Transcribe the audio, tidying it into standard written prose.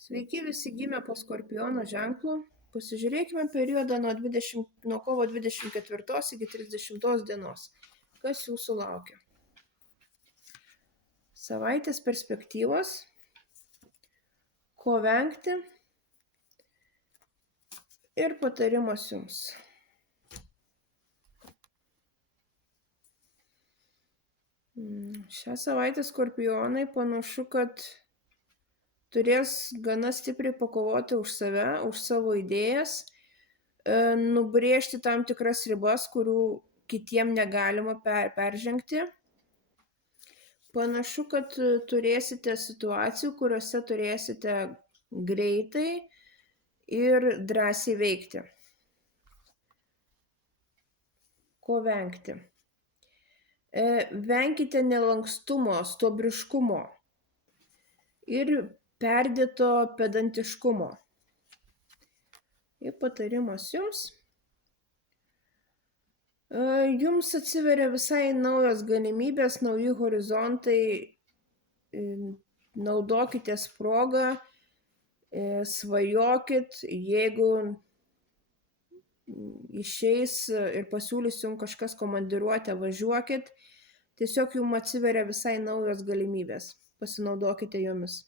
Sveiki visi gimę po Skorpiono ženklu. Pasižiūrėkime periodą nuo kovo 24 iki 30 dienos. Kas jūsų laukia? Savaitės perspektyvos. Ko vengti? Ir patarimas jums. Šią savaitę Skorpionai panašu, kad turės gana stipriai pakovoti už save, už savo idėjas, nubrėžti tam tikras ribas, kurių kitiem negalima peržengti. Panašu, kad turėsite situacijų, kuriuose turėsite greitai ir drąsiai veikti. Ko vengti? Venkite nelankstumo, stuobriškumo ir perdėto pedantiškumo. Ir patarimas jums. Jums atsiveria visai naujos galimybės, nauji horizontai. Naudokitės progą, svajokit, jeigu išeis ir pasiūlys jums kažkas komandiruotę, važiuokit. Tiesiog jums atsiveria visai naujos galimybės. Pasinaudokite jomis.